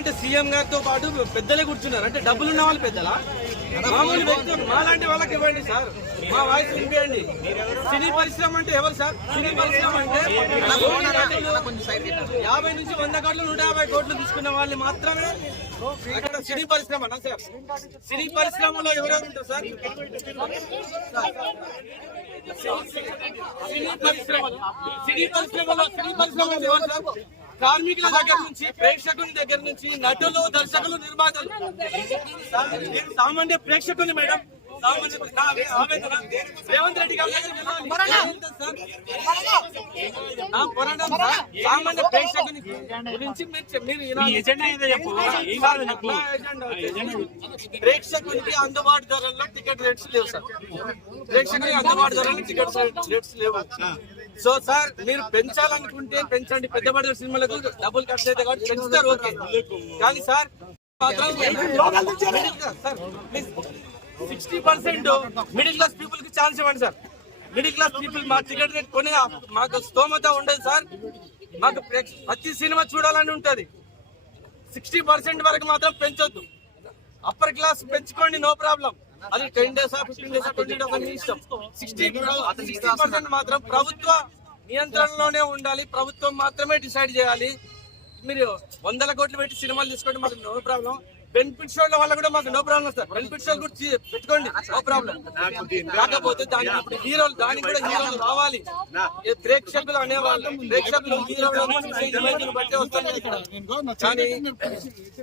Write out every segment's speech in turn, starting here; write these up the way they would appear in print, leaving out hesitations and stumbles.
అంటే సీఎం గారితో పాటు పెద్దలే కూర్చున్నారు. అంటే డబ్బులున్న వాళ్ళు పెద్దలా? మామూలు వ్యక్తులు మాలాంటి వాళ్ళకి ఇవ్వండి సార్, మా వాయిస్ వినిపించండి. సినీ పరిశ్రమ అంటే ఎవరు సార్? సినీ పరిశ్రమ అంటే 50 నుంచి 100 కోట్లు 150 కోట్లు తీసుకున్న వాళ్ళు మాత్రమే అక్కడ సినీ పరిశ్రమ సార్. సినీ పరిశ్రమలో ఎవరెవరు ఉంటారు సార్? సినీ పరిశ్రమ ఎవరు సార్? కార్మికుల దగ్గర నుంచి, ప్రేక్షకుల దగ్గర నుంచి, నటులు, దర్శకులు, నిర్మాతలు. సామాన్య ప్రేక్షకులు మేడం, రేవంత్ రెడ్డి గారు సామాన్య ప్రేక్షకుని గురించి ప్రేక్షకునికి అందుబాటు ధరల్లో టికెట్ రేట్స్ లేవు సార్. ప్రేక్షకునికి అందుబాటు ధరల్లో టికెట్ రేట్స్ లేవు. సో సార్, మీరు పెంచాలనుకుంటే పెంచండి. పెద్ద బడ్జెట్ సినిమాలకు డబ్బులు ఖర్చు అయితే కాబట్టి పెంచుతారు, ఓకే. కానీ సార్ 60% మిడిల్ క్లాస్ పీపుల్ కి ఛాన్స్ ఇవ్వండి సార్. మిడిల్ క్లాస్ పీపుల్ మా టికెట్ రేట్ కొనే మాకు స్తోమత ఉండదు సార్. మాకు ప్రతి సినిమా చూడాలని ఉంటది. 60% వరకు మాత్రం పెంచొద్దు. అప్పర్ క్లాస్ పెంచుకోండి, నో ప్రాబ్లం. అది 10 days 15 days 20 days మీ ఇష్టం. 60% మాత్రం ప్రభుత్వ నియంత్రణలోనే ఉండాలి. ప్రభుత్వం మాత్రమే డిసైడ్ చేయాలి. మీరు 100 కోట్లు పెట్టి సినిమాలు తీసుకోండి, మాకు నో ప్రాబ్లం. బెనిఫిట్ షోల వల్ల కూడా మాకు నో ప్రాబ్లం సార్. బెనిఫిట్ షోలు కూడా పెట్టుకోండి, నో ప్రాబ్లం. కాకపోతే దానికి ఇప్పుడు హీరోలు, దానికి కూడా హీరోలు రావాలి. ప్రేక్షకులు అనేవాళ్ళు, ప్రేక్షకులు హీరోలు బట్టే వస్తారు కానీ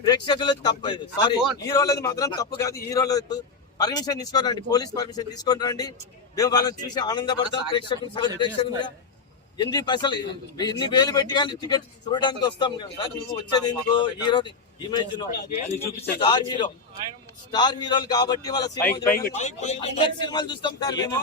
ప్రేక్షకులు తప్పు. సారీ, హీరోలది మాత్రం తప్పు కాదు. హీరోల పర్మిషన్ తీసుకొని రండి, పోలీస్ పర్మిషన్ తీసుకొని రండి. మేము వాళ్ళని చూసి ఆనందపడతాం. ప్రేక్షకులు ఎన్ని పైసలు, ఎన్ని వేలు పెట్టి కానీ టికెట్ చూడడానికి వస్తాం సార్. వచ్చేది ఎందుకు? హీరో ఇమేజ్ స్టార్ హీరోలు కాబట్టి వాళ్ళ సినిమాలు చూస్తాం సార్ మేము.